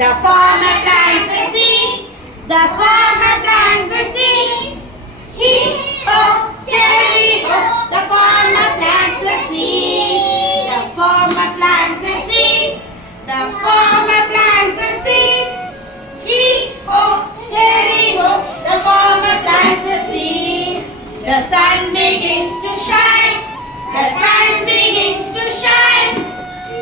The farmer plants the seeds. The farmer plants the seeds. Hee-ho, cherry-ho, the farmer plants the seeds. The farmer plants the seeds. The farmer plants the seeds. Hee-ho, cherry-ho, the farmer plants the seeds. The sun begins to shine. The sun begins to shine.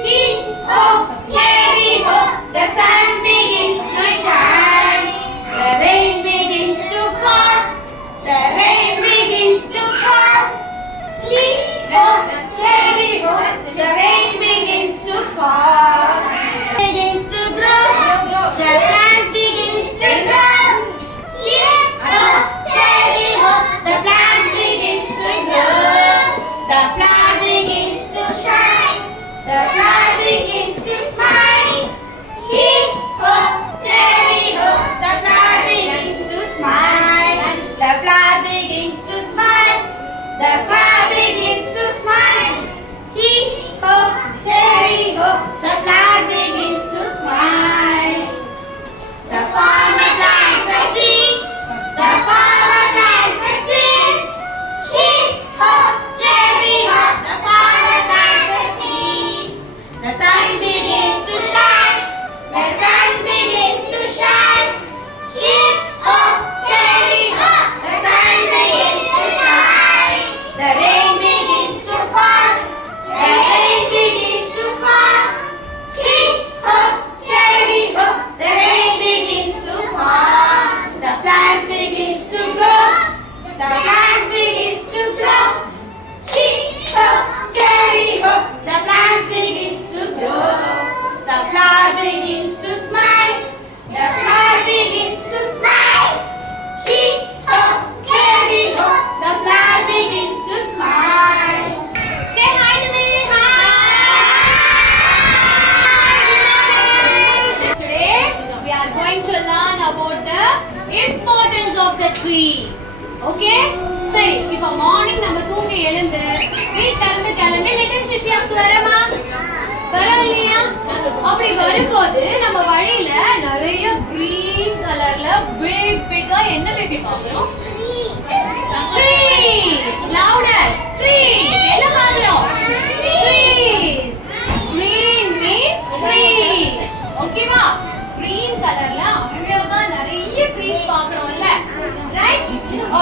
Hee-ho, cherry-ho, the sun begins to shine. The rain begins to fall. The rain begins to fall. Hee-ho, cherry-ho, the rain begins to fall. Begins to grow. The plant begins to grow. Hee-ho, cherry-ho, the plant begins to grow. The flower begins to shine. The flower begins to smile. Hee-ho, cherry-ho, the flower begins to smile. The flower begins to smile. The flower begins to smile. Hee-ho, cherry-ho, the flower begins to smile. The farmer plants the seeds. The farmer plants the seeds. Hee-ho, cherry-ho, the farmer plants the seeds. The sun begins to shine. The sun begins to shine. Hee-ho, cherry-ho, the sun begins to shine. The rain begins to fall. The rain begins to fall. Hee-ho, cherry-ho, the rain begins to fall. The plant begins to grow. The plant begins to grow. Hee-ho, cherry-ho, the plant begins to grow. The flower begins to smile. The flower begins to smile. Hee-ho, cherry-ho, the flower begins to smile. Say hi to me. Hi. Today we are going to learn about the importance of the tree. Okay? சரி, இப்போ morning நம்ம தூங்கி எழுந்து வீட்ல இருந்து கிளம்பி little சிஷியாக்கு வரமா? வரலையா? அப்படி வரும்போது நம்ம வழியில நிறைய கிரீன் கலர்ல பிக்கா என்ன பேபி பார்க்கிறோம்? Trees. Louder. Trees. என்ன பார்க்கிறோம்? Trees. Green means trees. ஓகேவா? Green கலர்ல அழகா நிறைய trees பார்க்கிறோம்ல? Right?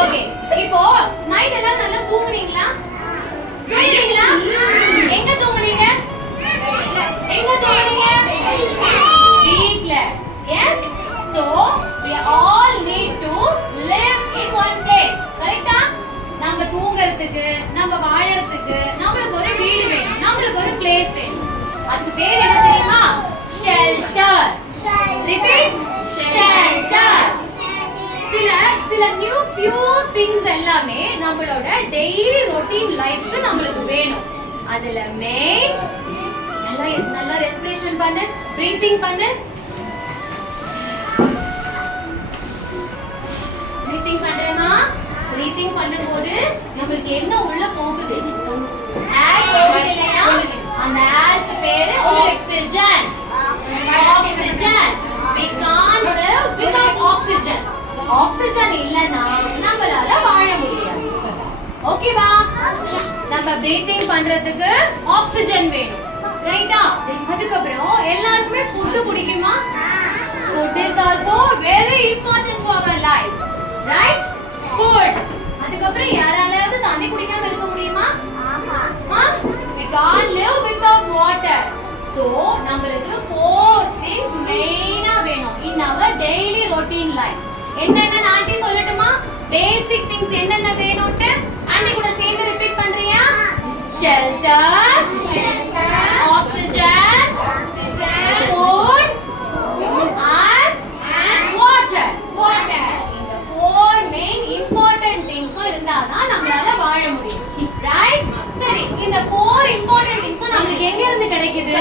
Okay. இப்போ நைட் எல்லாம் நல்லா தூங்குனீங்களா? தூங்குனீங்களா? எங்க தூங்குனீங்க? எங்க தூங்குனீங்க? வீட்ல. Yes? So, we all need to live in one place. கரெக்ட்டா? நம்ம தூங்குறதுக்கு, நம்ம வாழறதுக்கு நமக்கு ஒரு வீடு வேணும். நமக்கு ஒரு place வேணும். அதுக்கு பேர் என்ன தெரியுமா? Shelter. Repeat. Shelter. சில நியூ few things எல்லாமே நம்மளோட டெய்லி ரொட்டீன் லைஃப்க்கு நமக்கு வேணும். அதுல மெயின் நல்லா ரெஸ்பிரேஷன் பண்ணு, பிரீத்திங் பண்ணு. பிரீத்திங் பண்றேனா? பிரீத்திங் பண்ணும்போது நமக்கு என்ன உள்ள போகுது? ஏர் போகுது இல்லையா? அந்த ஏருக்கு பேரு oxygen. Oxygen. We can't live without oxygen. Oxygen இல்லனா நம்மளால வாழ முடியாது. ஓகேவா? நம்ம பிரீத்திங் பண்றதுக்கு ஆக்ஸிஜன் வேணும். ரைட்டா? அதுக்கு அப்புறம் எல்லாருக்குமே ஃபுட் பிடிக்குமா? Food is also very important for our life. Right? Food. அதுக்கு அப்புறம் யாராலையாவது தண்ணி குடிக்காம இருக்க முடியுமா? ஆமா. We can't live without water. So, நமக்கு 4 things மெயினா வேணும் in our daily routine life. என்னென்ன ஆண்டி சொல்லட்டுமா? பேசிக் திங்ஸ் என்னென்ன வேணும்னு ஆண்டி கூட சேர்ந்து ரிப்பீட் பண்றியா? Shelter, oxygen, food and water. இந்த 4 மெயின் இம்பார்ட்டன்ட் திங்ஸும் இருந்தாதான் நம்மளால வாழ முடியும். ரைட்? சரி, இந்த 4 இம்பார்ட்டன்ட் திங்ஸும் நமக்கு எங்க இருந்து கிடைக்குது?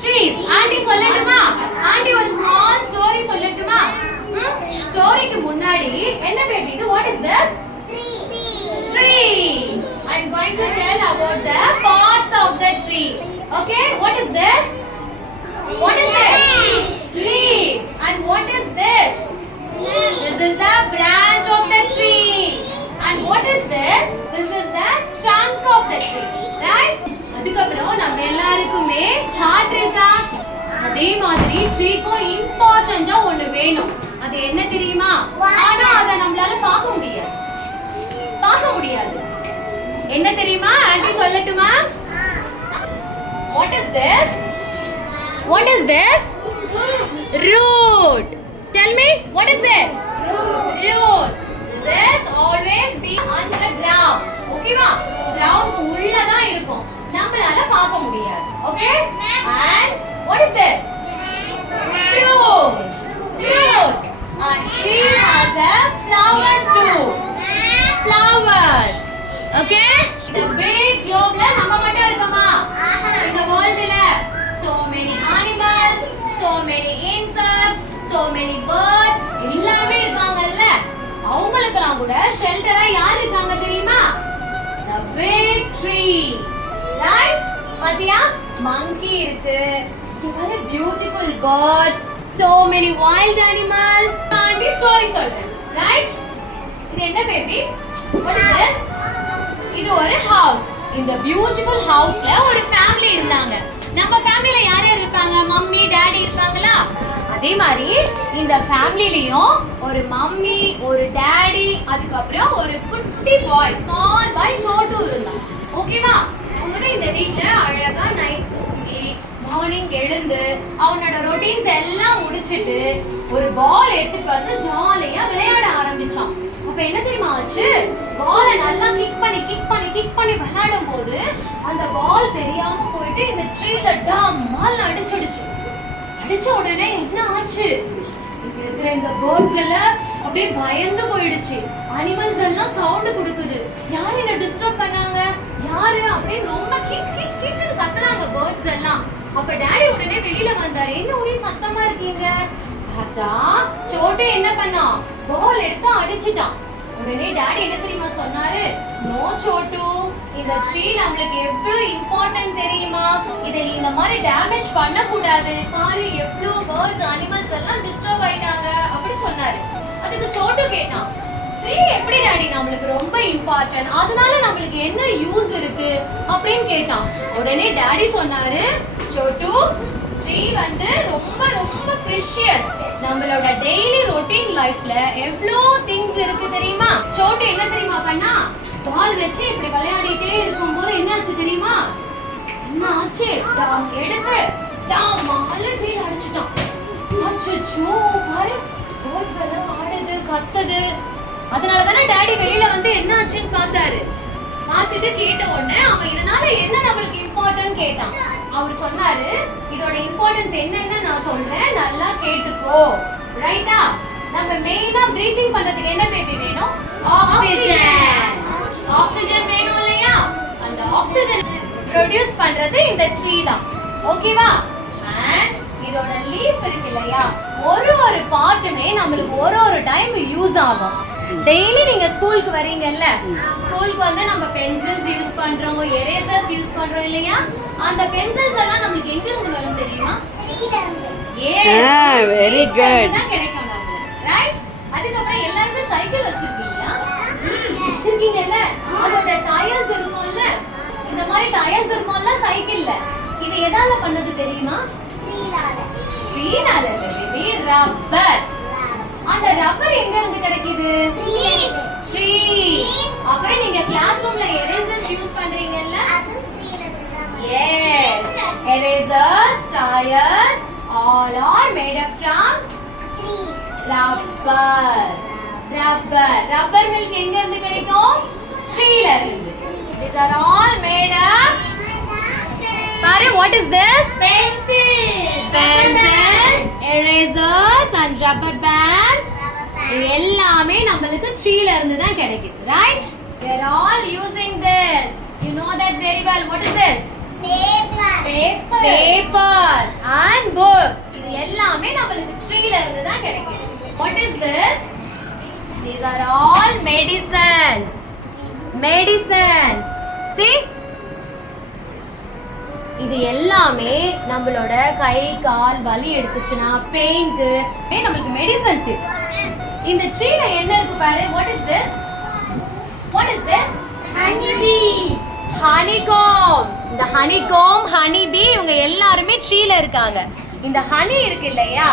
ட்ரீஸ். ஆண்டி சொல்லட்டுமா? ஆண்டி ஒரு ஸ்மால் ஸ்டோரி சொல்லட்டுமா? ஸ்டோரிக்கு முன்னாடி என்ன பேபி இது? What is this? Tree. I am going to tell about the parts of the tree. Okay, what is this? What is this? This is the branch of the tree. And what is this? This is the trunk of the tree. Right? அதுக்கப்புறம் நம்ம எல்லாருக்குமே heart இருக்கா? அதே மாதிரி ட்ரீக்கும் இம்பார்ட்டன்ட்டா ஒன்னு வேணும். அது என்ன தெரியுமா? ஆனா அத நம்மளால பார்க்க முடியாது. என்ன தெரியுமா? ஆன்ட்டி சொல்லட்டுமா? What is this? What is this? Root. Tell me, what is this? Root. This always be on the ground. Okay va? Ground உள்ள தான் இருக்கும். நம்மளால பார்க்க முடியாது. Okay? And what is this? Fruit. Fruit. And tree has the flowers too. Flowers. Okay? The big globe la நம்ம மட்டும் இருக்கோமா? இந்த worldல so many animals, so many insects, so many birds எல்லாரும் இருக்காங்கல்ல. அவங்களுக்கெல்லாம் கூட ஷெல்டரா யார் இருக்காங்க தெரியுமா? The big tree. Right? பாத்தியா? monkey இருக்கு. very beautiful birds, so many wild animals. Aunty story சொல்றேன். Right? இது என்ன பேபி? What is this? இது ஒரு ஹவுஸ். இந்த பியூட்டிஃபுல் ஹவுஸ்ல ஒரு ஃபேமிலி இருந்தாங்க. நம்ம ஃபேமிலில யார் யார் இருப்பாங்க? மம்மி, டாடி இருப்பாங்களா? அதே மாதிரி இந்த ஃபேமிலிலயும் ஒரு மம்மி, ஒரு டாடி, அதுக்கு அப்புறம் ஒரு குட்டி பாய், ஸ்மால் பாய் சோட்டு இருந்தான். ஓகேவா? அவனோட இந்த வீட்ல அழகா நைட் தூங்கி மார்னிங் எழுந்து அவனோட ரொட்டீன்ஸ் எல்லாம் முடிச்சிட்டு ஒரு பால் எடுத்துட்டு வந்து ஜாலியா விளையாட ஆரம்பிச்சான். அப்ப என்ன தெரியுமா ஆச்சு? பாலை நல்லா கிக் பண்ணி விளையாடும் போது அந்த பால் தெரியாம போயிட்டு இந்த ட்ரீல டம்மால் அடிச்சிடுச்சு. அடிச்ச உடனே என்ன ஆச்சு? இங்க இருக்கிற இந்த பேர்ட்ஸ் எல்லாம் அப்படியே பயந்து போயிடுச்சு. அனிமல்ஸ் எல்லாம் சவுண்ட் கொடுக்குது. யார் என்ன டிஸ்டர்ப் பண்ணாங்க? யாரு அப்படின்னு ரொம்ப கீச்சுன்னு கத்துறாங்க பேர்ட்ஸ் எல்லாம். அப்ப டாடி உடனே வெளியில வந்தாரு. என்ன ஒரே சத்தமா இருக்கீங்க? பார்த்தா சோட்டு என்ன பண்ணா? பால் எடுத்து அடிச்சிட்டான். உடனே டாடி என்ன தெரியுமா சொன்னாரு? நோ சோட்டு, இந்த ட்ரீ நம்மளுக்கு எவ்வளவு இம்பார்ட்டன்ட் தெரியுமா? இதை நீ இந்த மாதிரி டேமேஜ் பண்ண கூடாது. பாரு எவ்வளவு பேர்ட்ஸ் அனிமல்ஸ் எல்லாம் டிஸ்டர்ப் ஆயிட்டாங்க அப்படி சொன்னாரு. அதுக்கு சோட்டு கேட்டான், ட்ரீ எப்படி டாடி நம்மளுக்கு ரொம்ப இம்பார்ட்டன்ட், அதனால நம்மளுக்கு என்ன யூஸ் இருக்கு அப்படின்னு கேட்டான். உடனே டாடி சொன்னாரு, சோட்டு ட்ரீ வந்து ரொம்ப ரொம்ப ப்ரெஷியஸ். நம்மளோட டெய்லி ரொட்டீன் லைஃப்ல எவ்வளோ திங்ஸ் இருக்கு தெரியுமா? சோட்டு என்ன தெரியுமா பண்ணா? பால் வச்சு இப்படி விளையாடிட்டே இருக்கும்போது என்ன ஆச்சு தெரியுமா? என்ன ஆச்சு? டாம் எடுத்து டாமால ட்ரீல அடிச்சிட்டான். அச்சச்சோ, பாரு பேர்ட்ஸ் எல்லாம் ஆடுது, கத்துது. அதனால தானே டாடி வெளியில வந்து என்ன ஆச்சுன்னு பார்த்தாரு. பார்த்துட்டு கேட்ட உடனே அவன் இதனால என்ன நம்மளுக்கு இம்பார்ட்டன்ட் கேட்டான். அவர் சொன்னாரு, இதோட இம்பார்ட்டன்ஸ் என்னன்னு நான் சொல்றேன், நல்லா கேட்டுக்கோ. ரைட்டா? நம்ம மெயினா பிரீத்திங் பண்றதுக்கு என்ன பேபி வேணும்? ஆக்ஸிஜன். ஆக்ஸிஜன் வேணும் இல்லையா? அந்த ஆக்ஸிஜன் ப்ரொடியூஸ் பண்றது இந்த ட்ரீ தான். ஓகேவா? அண்ட் இதோட லீஃப் இருக்கு இல்லையா? ஒரு பார்ட்டுமே நம்மளுக்கு ஒரு டைம் யூஸ் ஆகும். டெய்லி நீங்க ஸ்கூலுக்கு வரீங்கல்ல, ஸ்கூலுக்கு வந்து நம்ம பென்சில்ஸ் யூஸ் பண்றோம், எரேசர்ஸ் யூஸ் பண்றோம் இல்லையா? அந்த பென்சில்ஸ் எல்லாம் நமக்கு எங்க இருந்து வரும் தெரியுமா? Very good. கிடைக்கும் நமக்கு. ரைட்? அதுக்கு அப்புறம் எல்லாரும் சைக்கிள் வச்சிருக்கீங்களா? வச்சிருக்கீங்கல்ல? அதோட டயர்ஸ் இருக்கும்ல, இந்த மாதிரி டயர்ஸ் இருக்கும்ல சைக்கிள்ல. இது எதால பண்ணது தெரியுமா? ட்ரீனால பேபி, ரப்பர். அந்த ரப்பர் எங்க இருந்து கிடைக்குது? ட்ரீ. அப்புறம் நீங்க கிளாஸ் ரூம்ல எரேசர்ஸ் யூஸ் பண்றீங்கல்ல? Yes. Erasers, tires, all are made up from rubber. Rubber milk எங்க இருந்து கிடைக்கும்? ட்ரீல இருந்து. These are all made up. பாரு, what is this? Pencils, erasers and rubber bands. எல்லாமே நம்மளுக்கு ட்ரீல இருந்து தான் கிடைக்குது. Right? We are all using this. You know that very well. What is this? Paper and books. இது எல்லாமே நம்மளுக்கு ட்ரீல இருந்து தான் கிடைக்குது. What is this? These are all medicines. See? இது எல்லாமே நம்மளோட கை கால் வலி எடுத்துச்சுன்னா பெயின்க்கு நம்மளுக்கு மெடிசன்ஸ் இருக்கு. இந்த ட்ரீல என்ன இருக்கு பாரு. What is this? What is this? Honeybee. Honeycomb. இந்த honeycomb, honeybee இவங்க எல்லாரும் ட்ரீல இருக்காங்க. இந்த honey இருக்கு இல்லையா,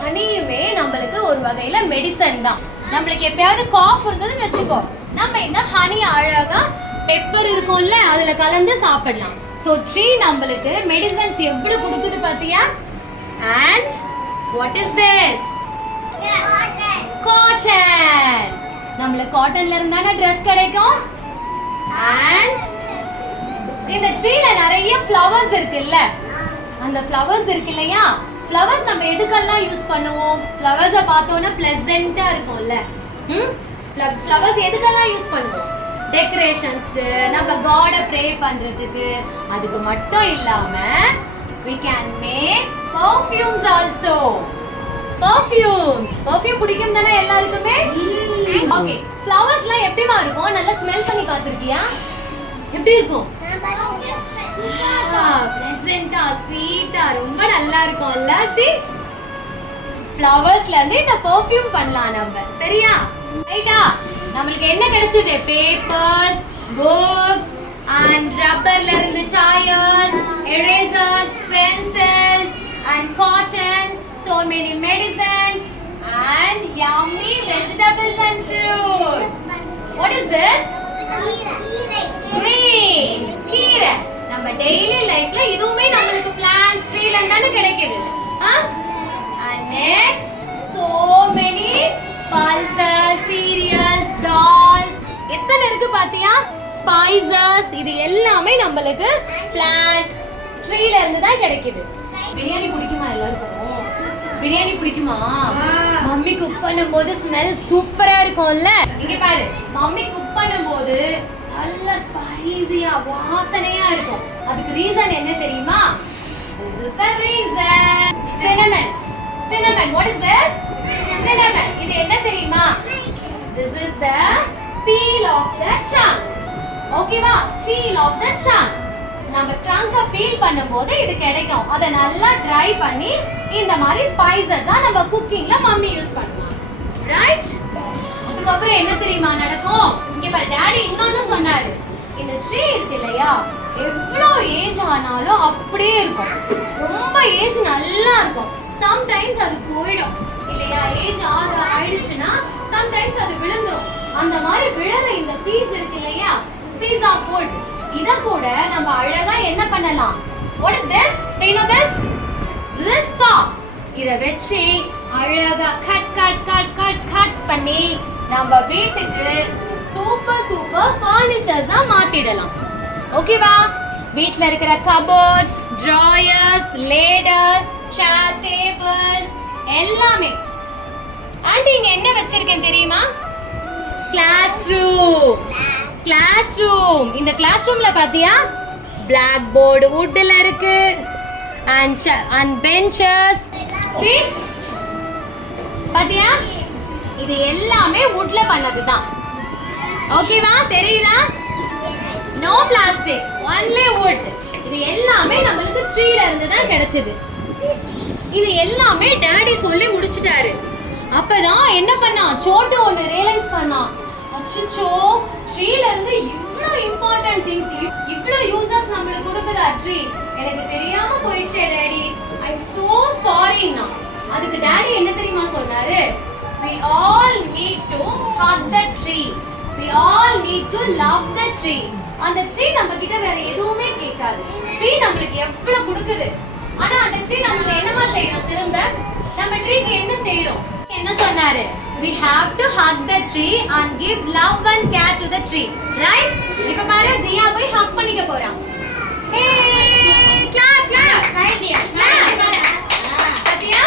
ஹனியுமே நம்மளுக்கு ஒரு வகையில மெடிசன் தான். நம்மளுக்கு எப்பயாவது காஃப் இருந்ததுன்னு வச்சுக்கோ, நம்ம இந்த ஹனி அழகா பெப்பர் இருக்கும்ல அதுல கலந்து சாப்பிடலாம். ஸோ ட்ரீ நம்மளுக்கு மெடிசன்ஸ் எவ்வளவு கொடுக்குது பாத்தியா. And what is this? Cotton. நம்மளுக்கு காட்டன்ல இருந்தானே ட்ரெஸ் கிடைக்கும். அண்ட் இந்த ட்ரீல நிறைய ஃப்ளவர்ஸ் இருக்குல்ல, அந்த ஃப்ளவர்ஸ் இருக்கு இல்லையா, ஃப்ளவர்ஸ் நம்ம எதுக்கெல்லாம் யூஸ் பண்ணுவோம்? ஃப்ளவர்ஸை பார்த்தோன்னா பிளசண்டா இருக்கும்ல. ஃப்ளவர்ஸ் எதுக்கெல்லாம் யூஸ் பண்ணுவோம்? டெக்கரேஷன்ஸ்க்கு, நம்ம காட ப்ரே பண்றதுக்கு. அதுக்கு மட்டும் இல்லாம we can make perfumes also. Perfume பிடிக்கும் தானே எல்லாருக்குமே? ஓகே, ஃப்ளவர்ஸ்லாம் எப்படிமா இருக்கும்? நல்லா ஸ்மெல் பண்ணி பார்த்திருக்கியா? எப்படி இருக்கும்? பிளசண்டா, ஸ்வீட்டா, ரொம்ப நல்லா இருக்கும்ல. சி, ஃப்ளவர்ஸ்ல இருந்து இந்த பெர்ஃப்யூம் பண்ணலாம் நம்ம. சரியா? ரைட்டா? நமக்கு என்ன கிடைச்சது? பேப்பர்ஸ், புக்ஸ் and ரப்பர்ல இருந்து tyres, erasers, pencils and cotton, so many medicines and yummy vegetables and fruits. What is this? Green. கீரை. நம்ம டெய்லி லைஃப்ல இதுவுமே நமக்கு பிளான்ட்ஸ் ட்ரீல இருந்தானே கிடைக்குது. And next, so many pulses, cereals, dolls. எத்தனை இருக்கு பாத்தியா? Spices. இது எல்லாமே நம்மளுக்கு பிளான்ட் ட்ரீல இருந்து தான் கிடைக்குது. பிரியாணி பிடிக்குமா எல்லாருக்கும்? பிரியாணி பிடிக்குமா? மம்மி குக் பண்ணும்போது ஸ்மெல் சூப்பரா இருக்கும்ல. இங்க பாரு, மம்மி குக் பண்ணும்போது நல்ல ஸ்பைசியா வாசனையா இருக்கும். அதுக்கு ரீசன் என்ன தெரியுமா? This is the reason. Cinnamon. What is this? Cinnamon. இது என்ன தெரியுமா? This is the peel of the trunk. ஓகேவா? Peel of the trunk. நம்ம ட்ரங்க பீல் பண்ணும்போது இது கிடைக்கும். அதை நல்லா ட்ரை பண்ணி இந்த மாதிரி ஸ்பைசஸ் தான் நம்ம குக்கிங்ல மம்மி யூஸ் பண்ணுவாங்க. ரைட்? அதுக்கப்புறம் என்ன தெரியுமா நடக்கும்? இங்க பாரு, டாடி இன்னொன்னு சொன்னாரு. இந்த ட்ரீ இருக்கு இல்லையா, எவ்வளோ ஏஜ் ஆனாலும் அப்படியே இருக்கும். ரொம்ப ஏஜ் நல்லா இருக்கும். சம்டைம்ஸ் அது போயிடும் இல்லையா, ஏஜ் ஆயிடுச்சுன்னா சம்டைம்ஸ் அது விழுந்துரும். அந்த மாதிரி விழுற இந்த பீஸ் இருக்கு இல்லையா, பீஸா போட், இத கூட நம்ம அழகா என்ன பண்ணலாம்? What is this? Do you know this? This saw. இத வெச்சி அழகா கட் பண்ணி நம்ம வீட்டுக்கு சூப்பர் ஃபர்னிச்சர்ஸா மாத்திடலாம். ஓகேவா? வீட்ல இருக்கிற cupboards, drawers, ladder, chair, tables எல்லாமே. ஆண்டி இங்க என்ன வச்சிருக்கேன் தெரியுமா? Class room. இந்த கிளாஸ் ரூம்ல பாத்தியா, பிளாக் போர்டு வுட்ல இருக்கு and benches. See? பாத்தியா, இது எல்லாமே வுட்ல பண்ணதுதான். ஓகேவா? தெரியுதா? No plastic, only wood. இது எல்லாமே நமக்கு ட்ரீல இருந்து தான் கிடைச்சது. இது எல்லாமே டாடி சொல்லி முடிச்சிட்டாரு. அப்பதான் என்ன பண்ணா, சோட்டு ஒன்னு ரியலைஸ் பண்ணா. அச்சச்சோ, ட்ரீல இருந்து இவ்ளோ இம்பார்ட்டன்ட் திங்ஸ், இவ்ளோ யூசஸ் நமக்கு கொடுக்குதா ட்ரீ, எனக்கு தெரியாம போயிடுச்சே டாடி, ஐ எம் சோ சாரினா. அதுக்கு டாடி என்ன தெரியுமா சொன்னாரு? We all need to hug the tree. We all need to love the tree. அந்த ட்ரீ நம்ம கிட்ட வேற எதுவுமே கேட்காது. ட்ரீ நமக்கு எவ்வளவு கொடுக்குது. ஆனா அந்த ட்ரீ நமக்கு என்னமா செய்யணும்? திரும்ப நம்ம ட்ரீக்கு என்ன செய்யறோம்? என்ன சொன்னாரு? We have to hug the tree and give love and care to the tree. Right? இப்ப பாரு, தியா போய் ஹக் பண்ணிக்க போறான். Hey! Clap! பாத்தியா?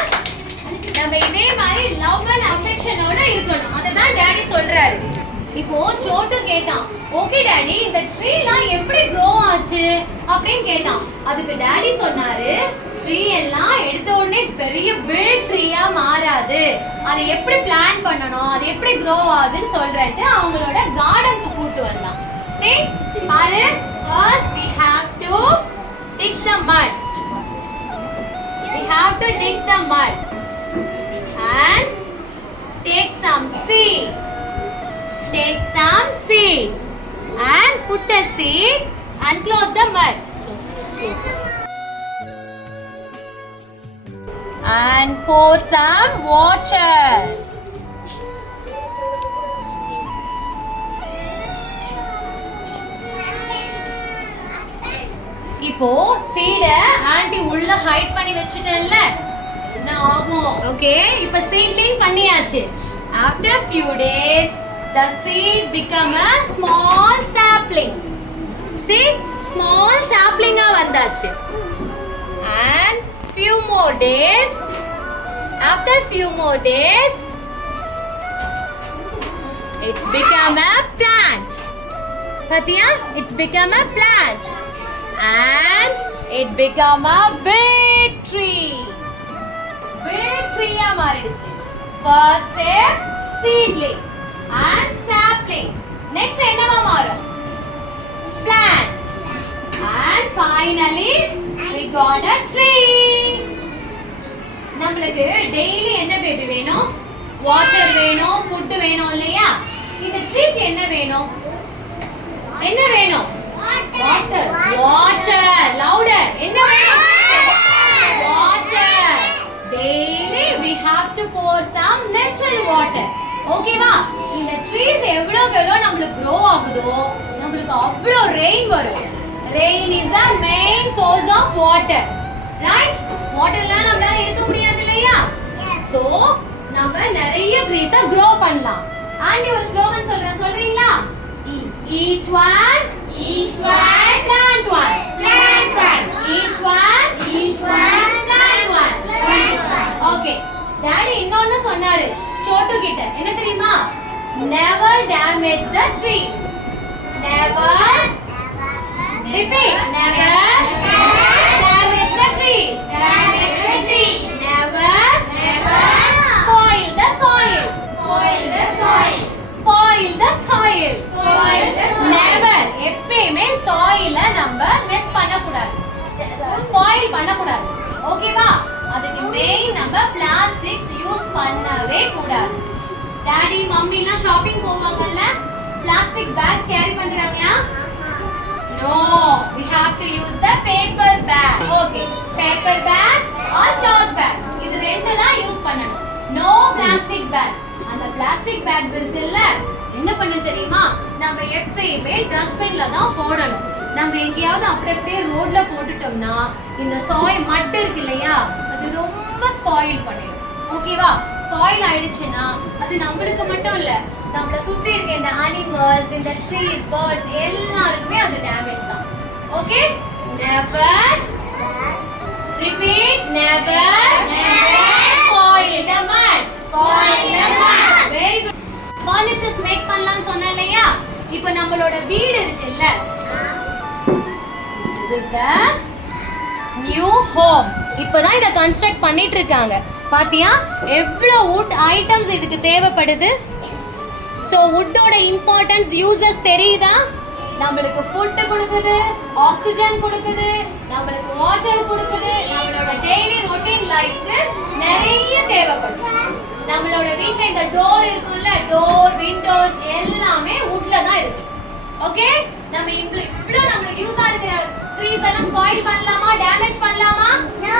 நம்ம இதே மாதிரி லவ் அண்ட் அஃபெக்ஷனோட இருக்கணும். அததான் டாடி சொல்றாரு. இப்போ சோட்டு கேட்டான், ஓகே டாடி, இந்த ட்ரீலாம் எப்படி க்ரோ ஆச்சு அப்படின்னு கேட்டான். அதுக்கு டாடி சொன்னாரு, ட்ரீ எல்லாம் எடுத்த உடனே பெரிய பிக் ட்ரீயா மாறாது. அதை எப்படி பிளான் பண்ணணும், அது எப்படி க்ரோ ஆகுதுன்னு சொல்றேன்ட்டு அவங்களோட கார்டனுக்கு கூட்டு வந்தான். சரி பாரு, first we have to dig the mud. We have to dig the mud and take some seed. Take some seed and put a seed and close the mud. And pour some water. இப்போ சீட aunty உள்ள height பண்ணி வச்சிட்டேன்ல என்ன ஆகும் okay இப்போ seedling பண்ணியாச்சு after few days the seed become a small sapling see small sapling ஆ வந்தாச்சு and few more days after few more days it's become a plant Satya it's become a plant and it become a big tree ஆ மாறிடுச்சு first step seedling and sapling next என்னவா மாறும் plant and finally we got a tree நம்மளுக்கு daily என்ன baby வேணும் water வேணும் food வேணும் இல்லையா இந்த ட்ரீக்கு என்ன வேணும் water louder என்ன வேணும் water daily we have to pour some little water ஓகேவா இந்த ட்ரீஸ் எவ்வளவுக்கு எவ்வளவு நமக்கு grow ஆகுதோ நமக்கு அவ்வளோ ரெயின் வரும் rain is the main source of water right waterல நம்மளால இருக்க முடியாது இல்லையா so நம்ம நிறைய ட்ரீஸ grow பண்ணலாம் ஆண்டி ஒரு ஸ்லோகன் சொல்றீங்களா each one plant one each one plant one okay daddy இன்னொன்னு சொன்னாரு சோட்டு கிட்ட என்ன தெரியுமா never damage the tree never repeat never damage the tree never spoil the soil never எப்பவுமே soil நம்ம மிஸ் பண்ண கூடாது ஸ்பாயில் பண்ண கூடாது ஓகேவா அதுக்கு மெயின் நம்ம பிளாஸ்டிக்ஸ் யூஸ் பண்ணவே கூடாது டாடி மம்மி எல்லாம் ஷாப்பிங் போவாங்கல்ல பிளாஸ்டிக் பேக்ஸ் கேரி பண்றாங்களா no we have to use the paper bag okay paper bag or cloth bag இது ரெண்டு தான் யூஸ் பண்ணனும் no plastic bag அந்த பிளாஸ்டிக் பேக்ஸ் இருக்குல்ல என்ன பண்ண தெரியுமா நம்ம எப்பவுமே டஸ்ட்பின்ல தான் போடணும் நம்ம எங்கேயாவது அப்படியே ரோட்ல போட்டுட்டோம்னா இந்த சாயில் மட் இருக்கு இல்லையா அது ரொம்ப ஸ்பாயில் பண்ணிடும் ஓகேவா ஸ்பாயில் ஆயிடுச்சுன்னா அது நம்மளுக்கு மட்டும் இல்ல நம்மள சுத்தி இருக்க இந்த அனிமல்ஸ் இந்த ட்ரீஸ் பேர்ட்ஸ் எல்லாருக்குமே அது டேமேஜ் தான் okay never repeat never spoil the mud very good furnitures make பண்ணலாம்னு சொன்னேன் இல்லையா இப்போ நம்மளோட வீடு இருக்குல்ல this is the new home இப்போதான் இத கன்ஸ்ட்ரக்ட் பண்ணிட்டு இருக்காங்க பாத்தியா எவ்வளவு wood items இதுக்கு தேவைப்படுது சோ woodோட இம்பார்ட்டன்ஸ் யூசஸ் தெரியுதா நம்மளுக்கு ஃபுட் கொடுக்குது ஆக்ஸிஜன் கொடுக்குது நம்மளுக்கு வாட்டர் கொடுக்குது நம்மளோட டெய்லி ரொட்டீன் லைஃப்க்கு நிறைய தேவைப்படுது நம்மளோட வீட்ல இந்த டோர் இருக்குல்ல டோர் விண்டோஸ் எல்லாமே woodல தான் இருக்கு ஓகே நம்ம இவ்ளோ நமக்கு யூஸா இருக்கிற ட்ரீஸ் எல்லாம் ஸ்பாயில் பண்ணலாமா டேமேஜ் பண்ணலாமா no